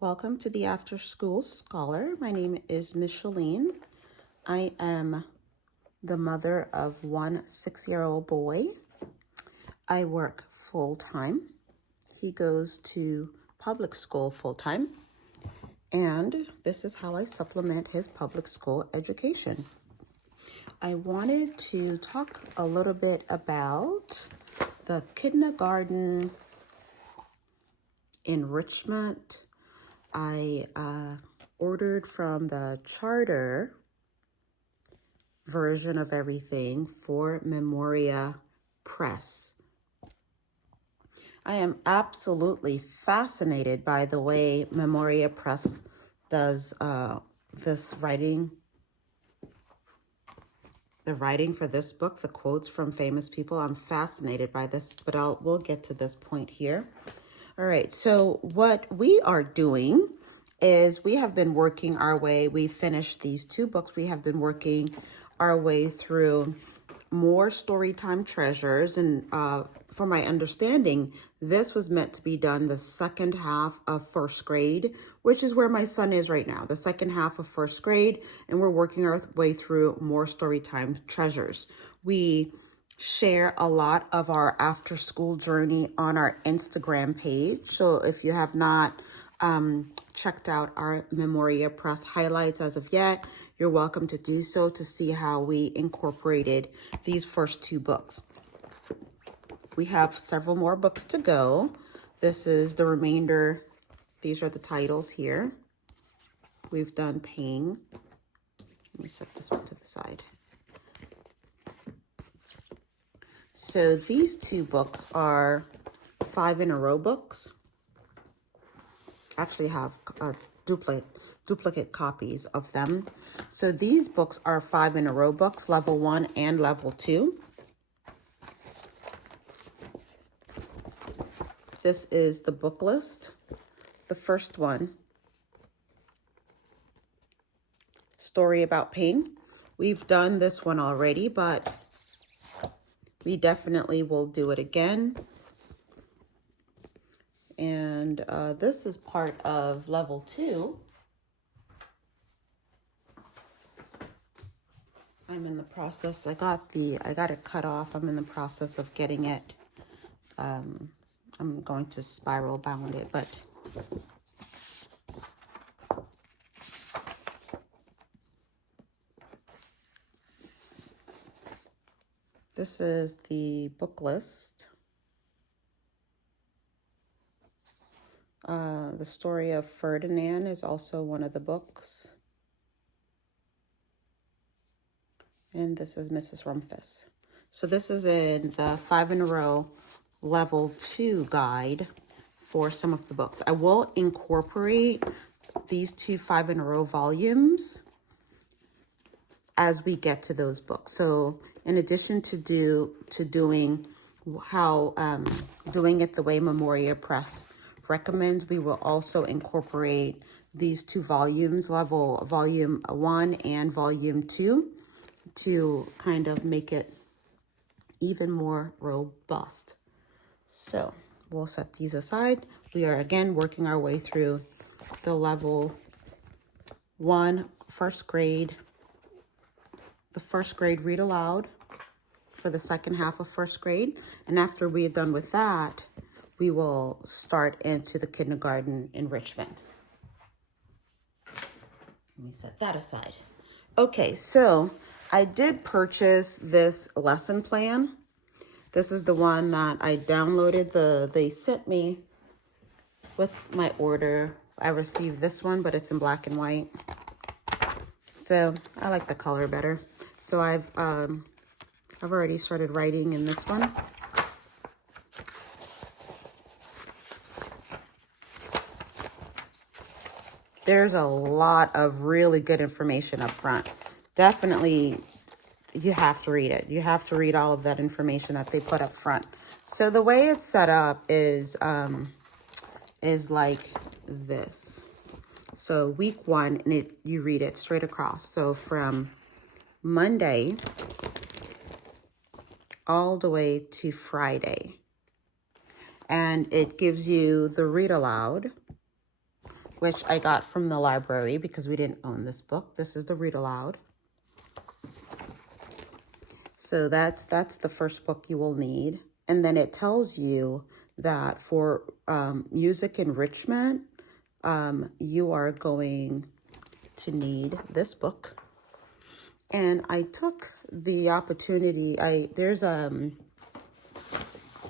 Welcome to the After School Scholar. My name is Micheline. I am the mother of one 6-year-old boy. I work full-time. He goes to public school full-time. And this is how I supplement his public school education. I wanted to talk a little bit about the kindergarten enrichment. I ordered from the charter version of everything for Memoria Press. I am absolutely fascinated by the way Memoria Press does this writing. The writing for this book, the quotes from famous people. I'm fascinated by this, but we'll get to this point here. All right, so what we are doing is we have been working our way. We finished these two books. We have been working our way through More StoryTime Treasures. And from my understanding, this was meant to be done the second half of first grade, which is where my son is right now, the second half of first grade. And we're working our way through More StoryTime Treasures. We share a lot of our after school journey on our Instagram page. So if you have not checked out our Memoria Press highlights as of yet, you're welcome to do so to see how we incorporated these first two books. We have several more books to go. This is the remainder. These are the titles here. We've done Pain. Let me set this one to the side. So these two books are 5-in-a-row books. Actually have duplicate copies of them. So these books are 5-in-a-row books, level 1 and level 2. This is the book list. The first one, Story About Pain. We've done this one already, but we definitely will do it again. And this is part of level 2. I'm in the process. I got it cut off. I'm in the process of getting it. I'm going to spiral bound it, but this is the book list. The Story of Ferdinand is also one of the books. And this is Mrs. Rumpus. So this is in the 5-in-a-row level 2 guide for some of the books. I will incorporate these two 5-in-a-row volumes as we get to those books. So in addition to doing it the way Memoria Press recommends, we will also incorporate these two volumes, volume 1 and volume 2, to kind of make it even more robust. So we'll set these aside. We are again working our way through the level 1 first grade, the first grade read aloud for the second half of first grade. And after we are done with that, we will start into the kindergarten enrichment. Let me set that aside. Okay, so I did purchase this lesson plan. This is the one that I downloaded. They sent me with my order. I received this one, but it's in black and white. So I like the color better. So I've already started writing in this one. There's a lot of really good information up front. Definitely, you have to read it. You have to read all of that information that they put up front. So the way it's set up is like this. So week 1, and you read it straight across. So from Monday all the way to Friday. And it gives you the read aloud. which I got from the library because we didn't own this book. This is the read aloud. So that's the first book you will need. And then it tells you that for music enrichment, you are going to need this book. And I took the opportunity,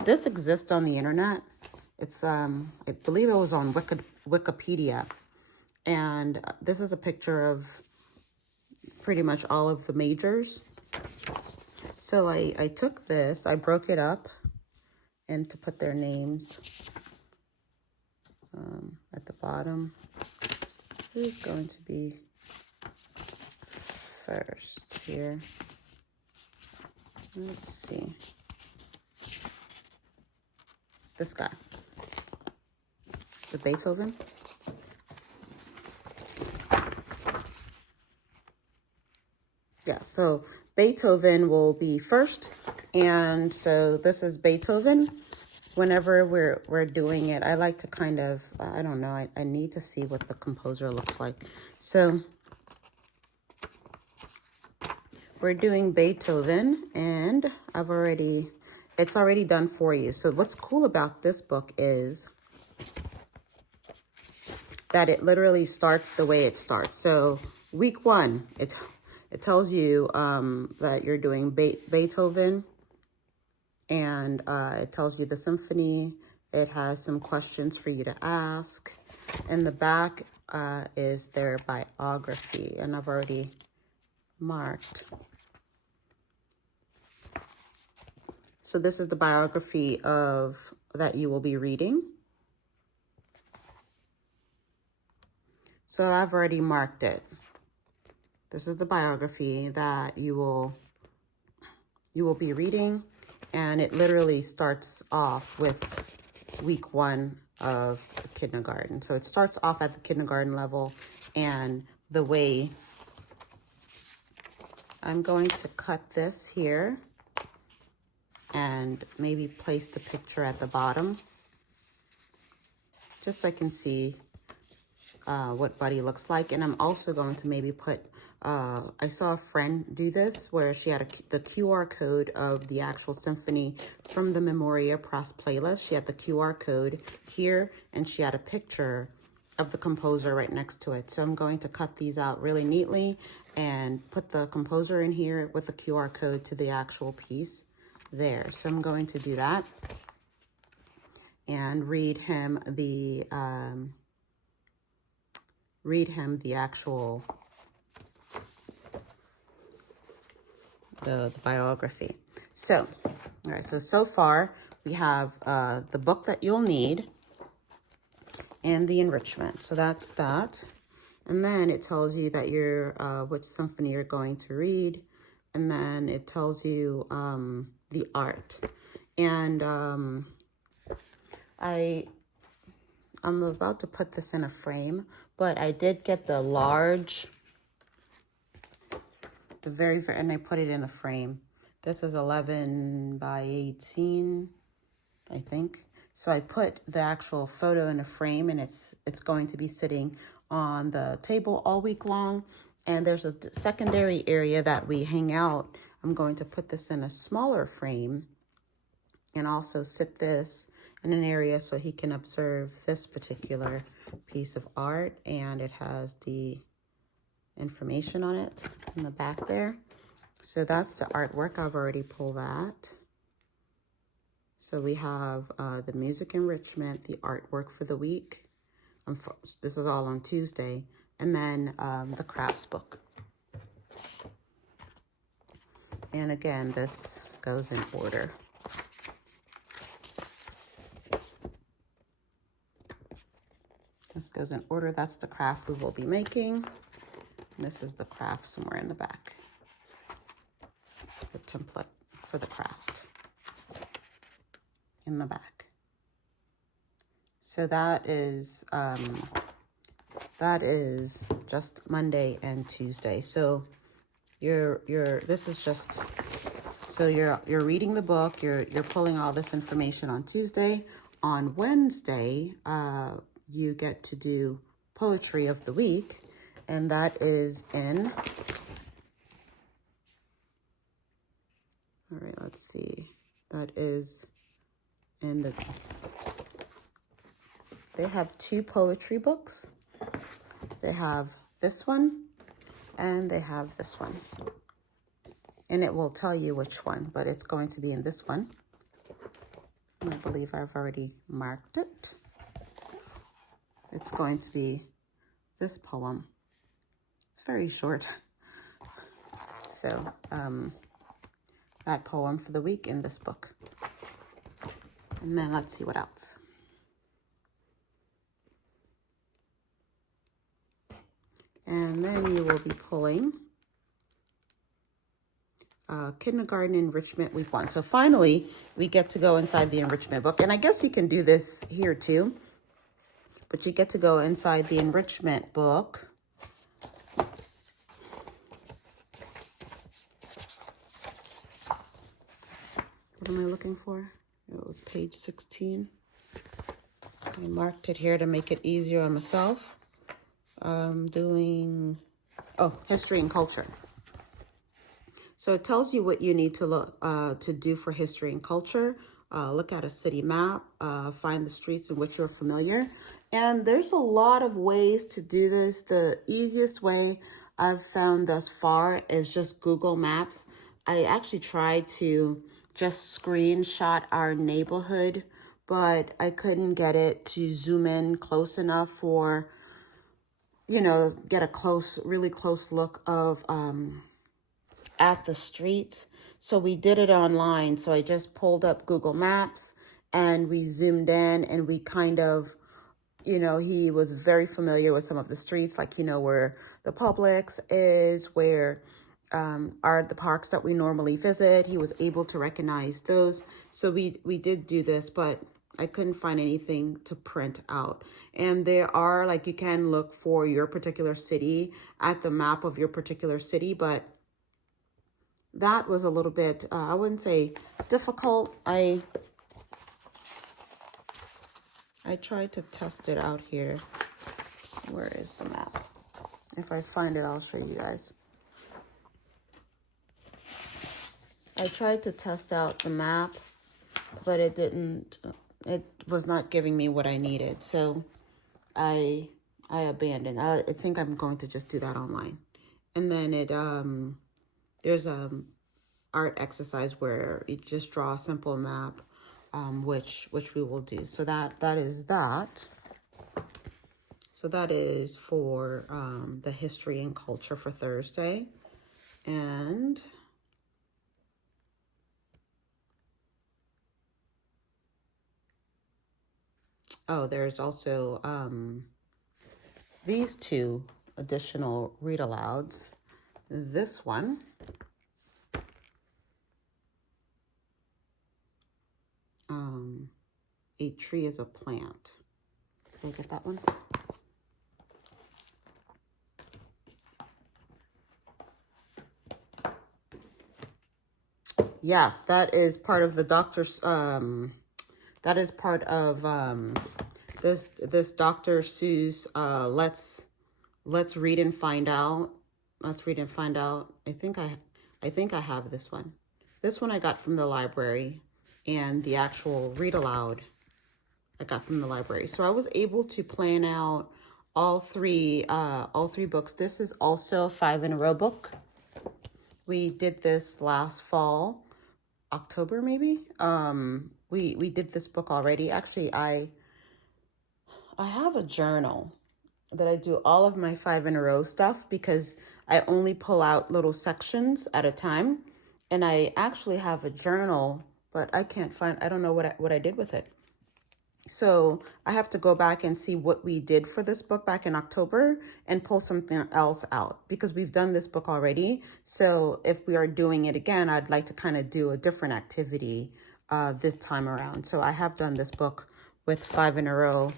this exists on the internet. It's, I believe it was on Wikipedia. And this is a picture of pretty much all of the majors. So I took this, I broke it up and to put their names at the bottom. Who's going to be first here? Let's see. This guy. Is it Beethoven? Yeah, so Beethoven will be first. And so this is Beethoven. Whenever we're doing it, I like to kind of, I don't know, I need to see what the composer looks like. So we're doing Beethoven, and it's already done for you. So what's cool about this book is that it literally starts the way it starts. So week 1, it tells you that you're doing Beethoven, and it tells you the symphony. It has some questions for you to ask. In the back is their biography, and I've already marked. So this is the biography of that you will be reading. So I've already marked it. This is the biography that you will be reading, and it literally starts off with week 1 of kindergarten. So it starts off at the kindergarten level, and the way I'm going to cut this here and maybe place the picture at the bottom just so I can see what Buddy looks like. And I'm also going to maybe put, I saw a friend do this where she had the QR code of the actual symphony from the Memoria Press playlist. She had the QR code here, and she had a picture of the composer right next to it. So I'm going to cut these out really neatly and put the composer in here with the QR code to the actual piece there. So I'm going to do that and read him the actual the biography. So, all right, so far we have the book that you'll need and the enrichment. So that's that. And then it tells you that you're which symphony you're going to read, and then it tells you the art. And I'm about to put this in a frame, but I did get the large, and I put it in a frame. This is 11 by 18, I think. So I put the actual photo in a frame, and it's going to be sitting on the table all week long. And there's a secondary area that we hang out. I'm going to put this in a smaller frame and also sit this in an area so he can observe this particular piece of art. And it has the information on it in the back there. So that's the artwork. I've already pulled that. So we have the music enrichment, the artwork for the week. This is all on Tuesday. And then the crafts book. And again, this goes in order. This goes in order. That's the craft we will be making. And this is the craft somewhere in the back. The template for the craft in the back. So that is just Monday and Tuesday. So you're reading the book, you're pulling all this information on Tuesday. On Wednesday, you get to do poetry of the week, and that is in, all right, let's see, that is in the, they have two poetry books. They have this one and they have this one. And it will tell you which one, but it's going to be in this one. I believe I've already marked it. It's going to be this poem. It's very short. So that poem for the week in this book. And then let's see what else. And then you will be pulling Kindergarten Enrichment Week 1. So finally, we get to go inside the enrichment book. And I guess you can do this here too. But you get to go inside the enrichment book. What am I looking for? It was page 16. I marked it here to make it easier on myself. I'm doing, history and culture. So it tells you what you need to look to do for history and culture. Look at a city map, find the streets in which you're familiar. And there's a lot of ways to do this. The easiest way I've found thus far is just Google Maps. I actually tried to just screenshot our neighborhood, but I couldn't get it to zoom in close enough for, get a really close look of at the streets. So we did it online. So I just pulled up Google Maps and we zoomed in and we kind of, he was very familiar with some of the streets, like, where the Publix is, where are the parks that we normally visit. He was able to recognize those. So we did do this, but I couldn't find anything to print out. And there are, like, you can look for your particular city at the map of your particular city, but that was a little bit, I wouldn't say difficult. I tried to test it out here. Where is the map? If I find it, I'll show you guys. I tried to test out the map, but it was not giving me what I needed. So I abandoned. I think I'm going to just do that online. And then there's a art exercise where you just draw a simple map, which we will do. So that is that. So that is for the history and culture for Thursday. And there's also these two additional read alouds. This one, a tree is a plant. Did I get that one? Yes, that is part of the doctor's, that is part of this Dr. Seuss, let's read and find out. Let's read and find out. I think I have this one. This one I got from the library, and the actual read aloud I got from the library. So I was able to plan out all three books. This is also a 5-in-a-row book. We did this last fall, October maybe. We did this book already. Actually, I have a journal that I do all of my 5-in-a-row stuff, because I only pull out little sections at a time. And I actually have a journal, but I don't know what I did with it. So I have to go back and see what we did for this book back in October and pull something else out, because we've done this book already. So if we are doing it again, I'd like to kind of do a different activity this time around. So I have done this book with 5-in-a-row.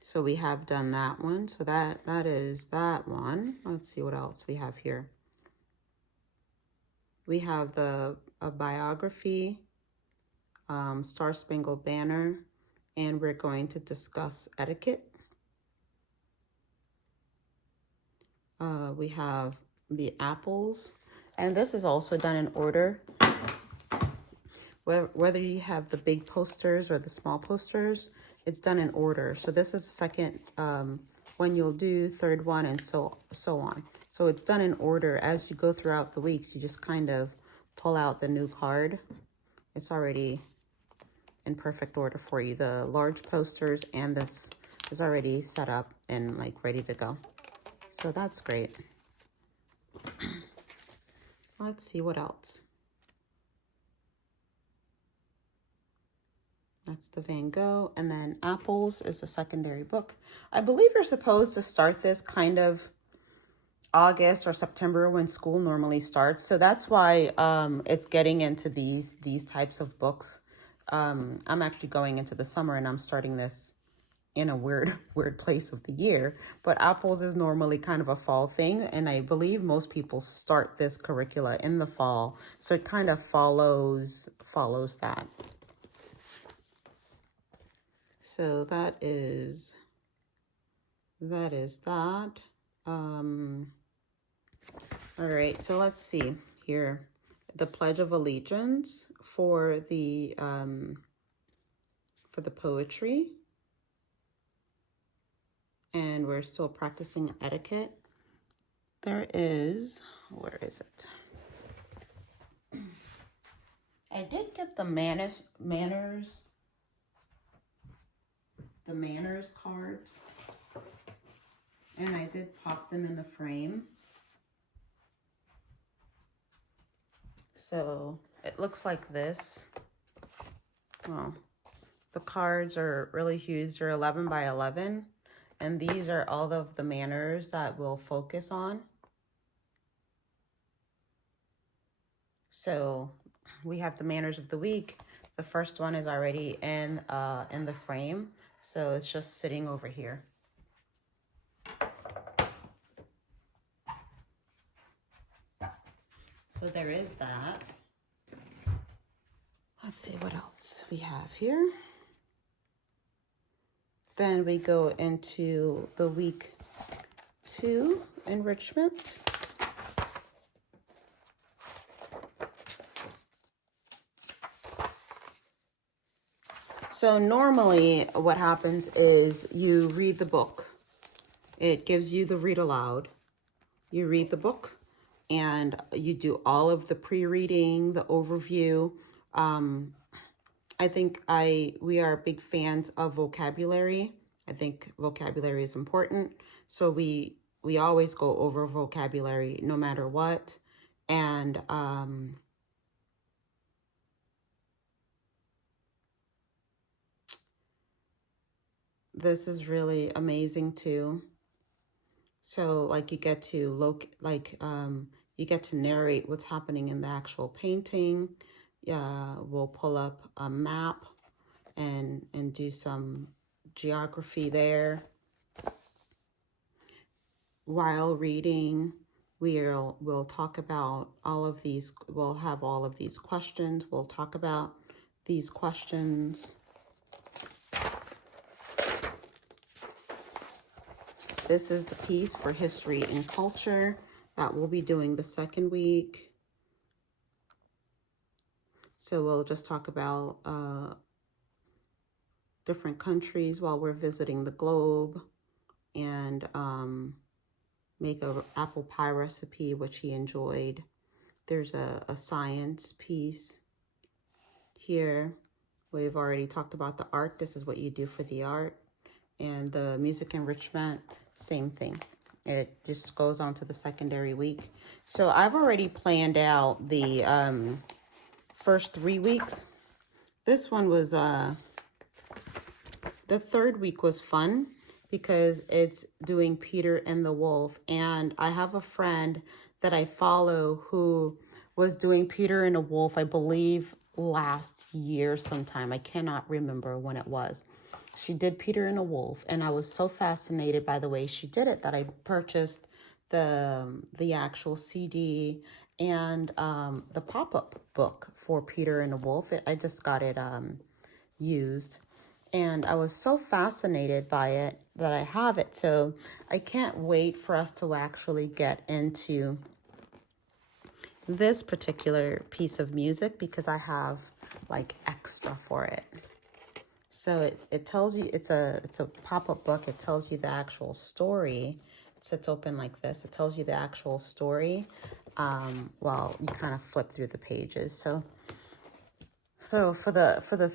So we have done that one. So that is that one. Let's see what else we have here. We have a biography, Star Spangled Banner, and we're going to discuss etiquette. We have the apples, and this is also done in order. Whether you have the big posters or the small posters, it's done in order. So this is the second one you'll do, third one, and so on. So it's done in order. As you go throughout the weeks, you just kind of pull out the new card. It's already in perfect order for you. The large posters and this is already set up and like ready to go. So that's great. Let's see what else. That's the Van Gogh. And then Apples is a secondary book. I believe you're supposed to start this kind of August or September when school normally starts. So that's why it's getting into these types of books. I'm actually going into the summer and I'm starting this in a weird place of the year. But Apples is normally kind of a fall thing. And I believe most people start this curricula in the fall. So it kind of follows that. So that is that. All right, so let's see here. The Pledge of Allegiance for the poetry. And we're still practicing etiquette. There is, where is it? I did get the manners cards, and I did pop them in the frame. So it looks like this. Well, the cards are really huge. They're 11 by 11, and these are all of the manners that we'll focus on. So we have the manners of the week. The first one is already in the frame. So it's just sitting over here. So there is that. Let's see what else we have here. Then we go into the week 2 enrichment. So normally what happens is you read the book. It gives you the read aloud. You read the book and you do all of the pre-reading, the overview. I think we are big fans of vocabulary. I think vocabulary is important. So we always go over vocabulary no matter what. And this is really amazing too. So like you get to you get to narrate what's happening in the actual painting. We'll pull up a map and do some geography there. While reading, we'll talk about all of these. We'll have all of these questions. We'll talk about these questions. This is the piece for history and culture that we'll be doing the second week. So we'll just talk about different countries while we're visiting the globe, and make an apple pie recipe, which he enjoyed. There's a science piece here. We've already talked about the art. This is what you do for the art. And the music enrichment, same thing. It just goes on to the secondary week. So I've already planned out the first 3 weeks. This one was, the third week was fun because it's doing Peter and the Wolf. And I have a friend that I follow who was doing Peter and the Wolf, I believe last year sometime. I cannot remember when it was. She did Peter and the Wolf, and I was so fascinated by the way she did it that I purchased the actual CD and the pop-up book for Peter and the Wolf. I just got it used, and I was so fascinated by it I have it. So I can't wait for us to actually get into this particular piece of music because I have like extra for it. So it tells you, it's a pop-up book. It tells you the actual story. It sits open like this. It tells you the actual story while you kind of flip through the pages. So for the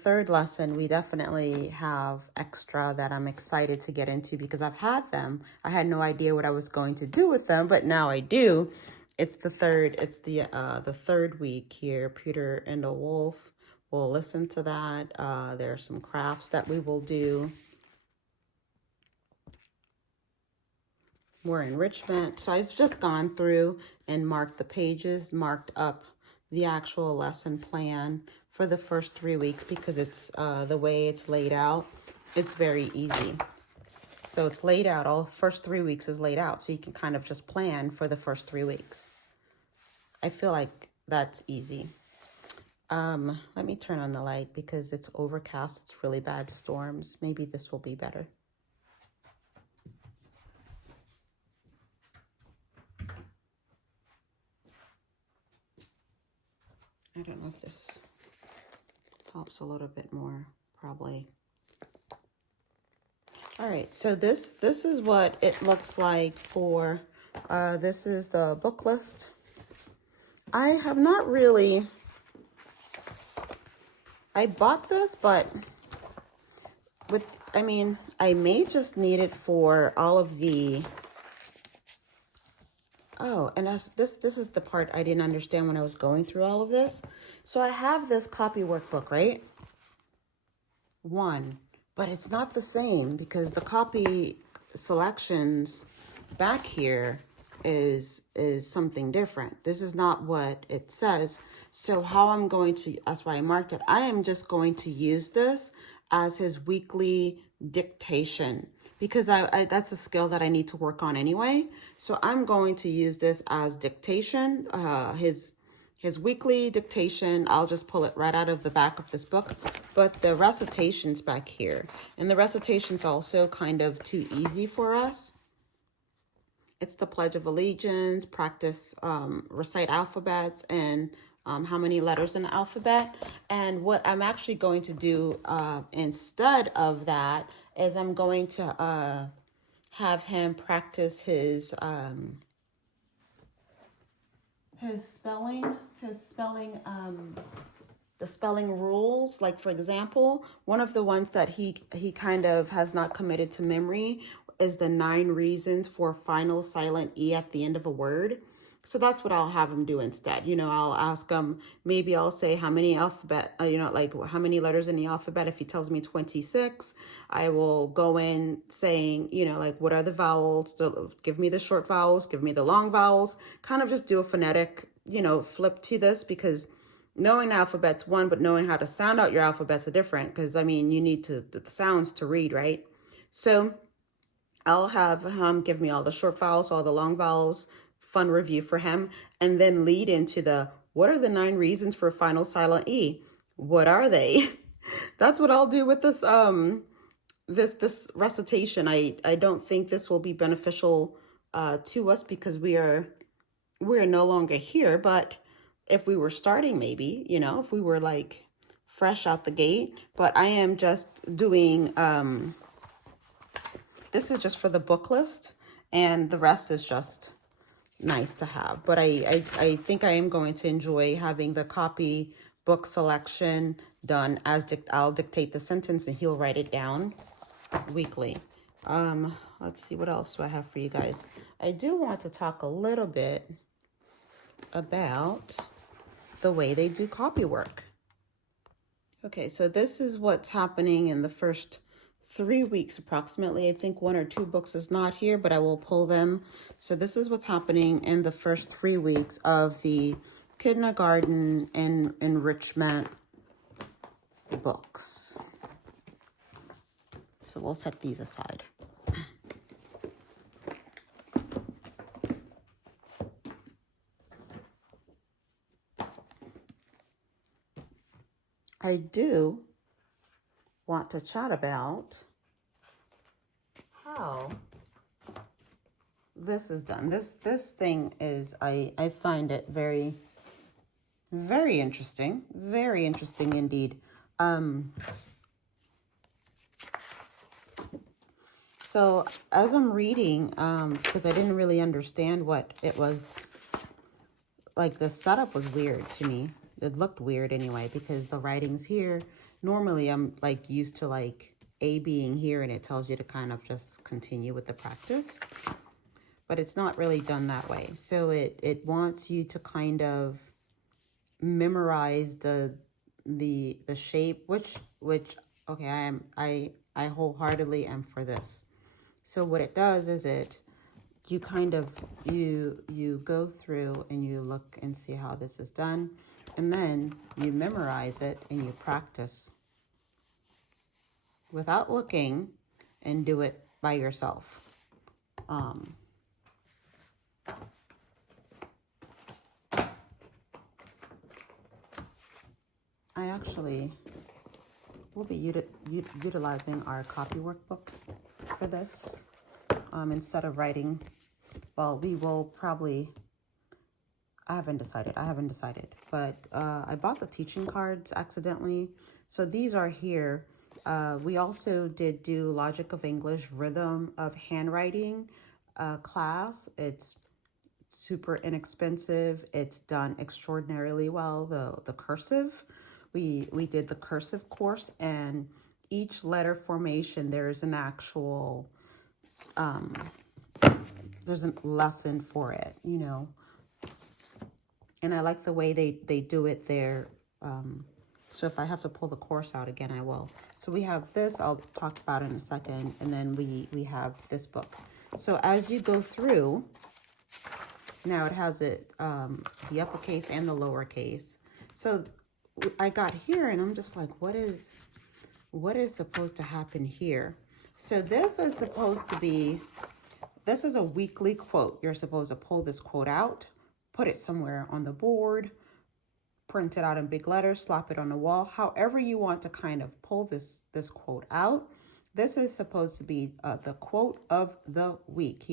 third lesson, we definitely have extra that I'm excited to get into because I've had them. I had no idea what I was going to do with them, but now I do. It's the third week here. Peter and the Wolf. We'll listen to that. There are some crafts that we will do. More enrichment. So I've just gone through and marked the pages, marked up the actual lesson plan for the first 3 weeks because it's the way it's laid out. It's very easy. So it's laid out. All first 3 weeks is laid out. So you can kind of just plan for the first 3 weeks. I feel like that's easy. Let me turn on the light because it's overcast. It's really bad storms. Maybe this will be better. I don't know if this helps a little bit more, probably. All right, so this is what it looks like for, this is the book list. I have not really, I bought this, but I may just need it for all of the, oh, and this is the part I didn't understand when I was going through all of this. So I have this copy workbook, right? One, but it's not the same because the copy selections back here is something different. This is not what it says. So how I'm going to, that's why I marked it. I am just going to use this as his weekly dictation because I that's a skill that I need to work on anyway. So I'm going to use this as dictation, his weekly dictation. I'll just pull it right out of the back of this book, but the recitation's back here. And the recitation's also kind of too easy for us. It's the Pledge of Allegiance, practice, recite alphabets, and how many letters in the alphabet. And what I'm actually going to do instead of that is I'm going to have him practice his spelling, the spelling rules. Like, for example, one of the ones that he kind of has not committed to memory is the 9 reasons for final silent E at the end of a word. So that's what I'll have him do instead. You know, I'll ask him, maybe I'll say how many alphabet, like how many letters in the alphabet. If he tells me 26, I will go in saying, like, what are the vowels? So give me the short vowels, give me the long vowels, kind of just do a phonetic, flip to this because knowing the alphabet's one, but knowing how to sound out your alphabets are different because, you need the sounds to read, right? So I'll have him give me all the short vowels, all the long vowels, fun review for him, and then lead into what are the 9 reasons for final silent E? What are they? That's what I'll do with this this recitation. I don't think this will be beneficial to us because we're no longer here, but if we were starting, maybe, if we were like fresh out the gate, but I am just doing, this is just for the book list and the rest is just nice to have. But I think I am going to enjoy having the copy book selection done as I'll dictate the sentence and he'll write it down weekly. Let's see, what else do I have for you guys? I do want to talk a little bit about the way they do copy work. Okay, so this is what's happening in the first 3 weeks approximately. I think 1 or 2 books is not here, but I will pull them. So this is what's happening in the first 3 weeks of the kindergarten and enrichment books. So we'll set these aside. I do want to chat about this is done. This thing is, I find it very, very interesting. Very interesting indeed. So as I'm reading, because I didn't really understand what it was, like the setup was weird to me. It looked weird anyway, because the writing's here. Normally I'm like used to like A being here and it tells you to kind of just continue with the practice. But it's not really done that way. So it wants you to kind of memorize the shape, which okay, I wholeheartedly am for this. So what it does is you kind of you go through and you look and see how this is done, and then you memorize it and you practice without looking and do it by yourself. I actually will be utilizing our copy workbook for this instead of writing. Well, we will probably, I haven't decided, but I bought the teaching cards accidentally. So these are here. We also did do Logic of English, Rhythm of Handwriting class. It's super inexpensive. It's done extraordinarily well. The cursive, we did the cursive course, and each letter formation, there's an actual, there's a lesson for it, you know. And I like the way they do it there. So if I have to pull the course out again, I will. So we have this, I'll talk about in a second, and then we have this book. So as you go through, now it has it, the uppercase and the lowercase. So I got here and I'm just like, what is supposed to happen here? So this is supposed to be, this is a weekly quote. You're supposed to pull this quote out, put it somewhere on the board, print it out in big letters, slap it on the wall, however you want to kind of pull this quote out. This is supposed to be the quote of the week.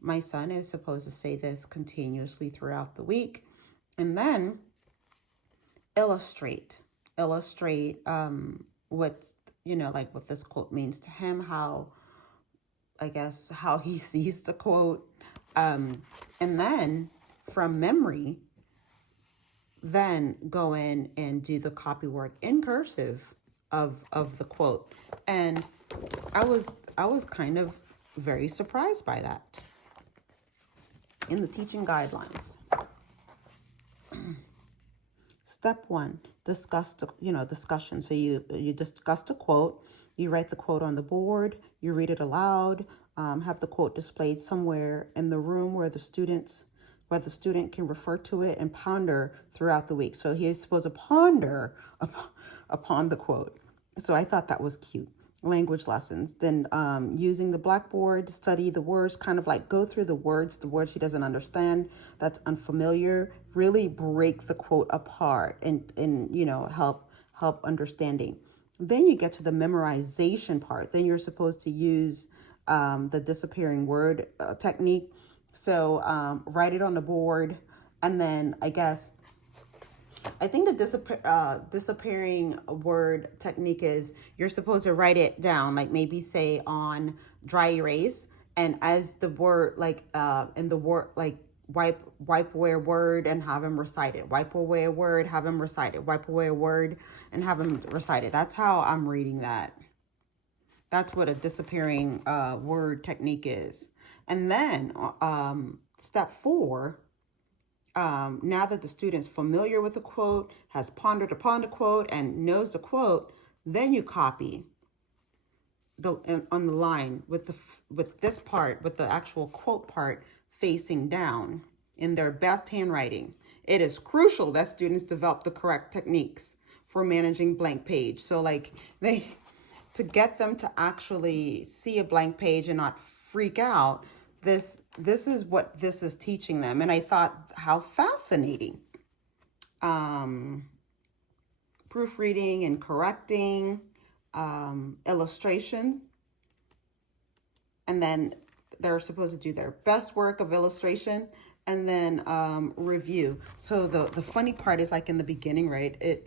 My son is supposed to say this continuously throughout the week, and then illustrate what, you know, like what this quote means to him, how, I guess, how he sees the quote, and then from memory, then go in and do the copy work in cursive of the quote. And I was kind of very surprised by that. In the teaching guidelines, step 1, discussion. So you discuss the quote, you write the quote on the board, you read it aloud, have the quote displayed somewhere in the room where the student can refer to it and ponder throughout the week. So he is supposed to ponder upon the quote. So I thought that was cute. Language lessons. Then using the blackboard, study the words, kind of like go through the words he doesn't understand, that's unfamiliar, really break the quote apart and you know, help understanding. Then you get to the memorization part. Then you're supposed to use the disappearing word technique. So write it on the board, and then I think the disappearing word technique is you're supposed to write it down, like maybe say on dry erase, and as the word, like in the word, like wipe away a word and have him recite it, wipe away a word, have him recite it, wipe away a word and have him recite it. That's how I'm reading that. That's what a disappearing word technique is. And then step 4, now that the student's familiar with the quote, has pondered upon the quote, and knows the quote, then you copy on the line with this part, with the actual quote part facing down in their best handwriting. It is crucial that students develop the correct techniques for managing blank page. So like to get them to actually see a blank page and not freak out, this is what this is teaching them. And I thought, how fascinating. Proofreading and correcting, illustration, and then they're supposed to do their best work of illustration and then review. So the funny part is like in the beginning, right? It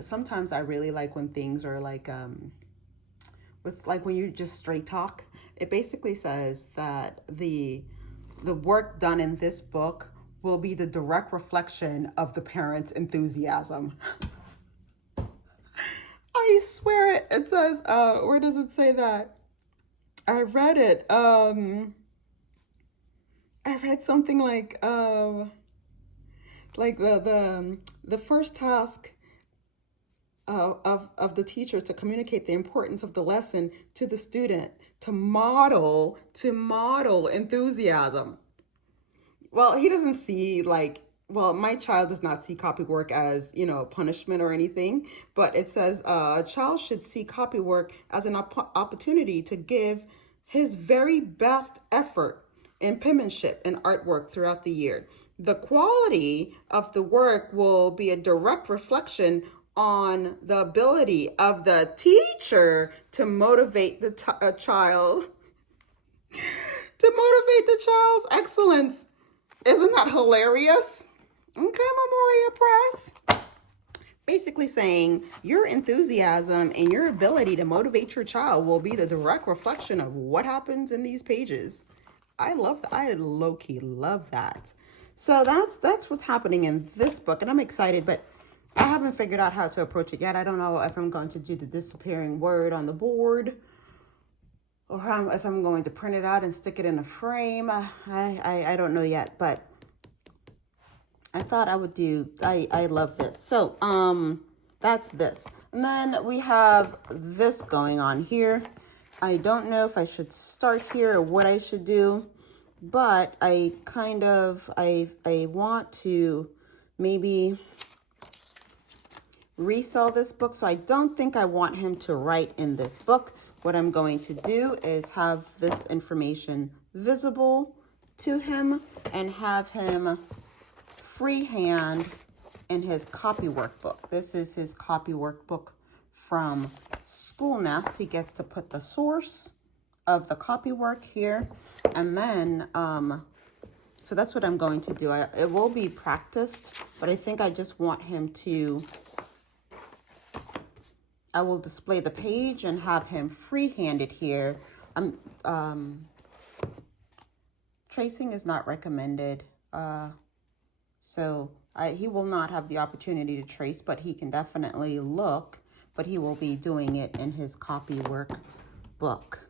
sometimes I really like when things are like it's like when you just straight talk. It basically says that the work done in this book will be the direct reflection of the parents' enthusiasm. I swear it. It says, where does it say that? I read it. I read something like the first task of the teacher to communicate the importance of the lesson to the student, to model enthusiasm. Well, he doesn't see my child does not see copywork as, punishment or anything, but it says a child should see copywork as an opportunity to give his very best effort in penmanship and artwork throughout the year. The quality of the work will be a direct reflection on the ability of the teacher to motivate the child, to motivate the child's excellence. Isn't that hilarious? Okay, Memoria Press. Basically saying your enthusiasm and your ability to motivate your child will be the direct reflection of what happens in these pages. I love that. I low-key love that. So that's what's happening in this book, and I'm excited, but I haven't figured out how to approach it yet. I don't know if I'm going to do the disappearing word on the board or if I'm going to print it out and stick it in a frame. I don't know yet, but I thought I would do, I love this. So, that's this. And then we have this going on here. I don't know if I should start here or what I should do, but I want to maybe resell this book. So I don't think I want him to write in this book. What I'm going to do is have this information visible to him and have him freehand in his copy workbook. This is his copy workbook from School Nest. He gets to put the source of the copy work here. And then, so that's what I'm going to do. It will be practiced, but I think I just want him to, I will display the page and have him free-handed here. Tracing is not recommended. So he will not have the opportunity to trace, but he can definitely look, but he will be doing it in his copy work book.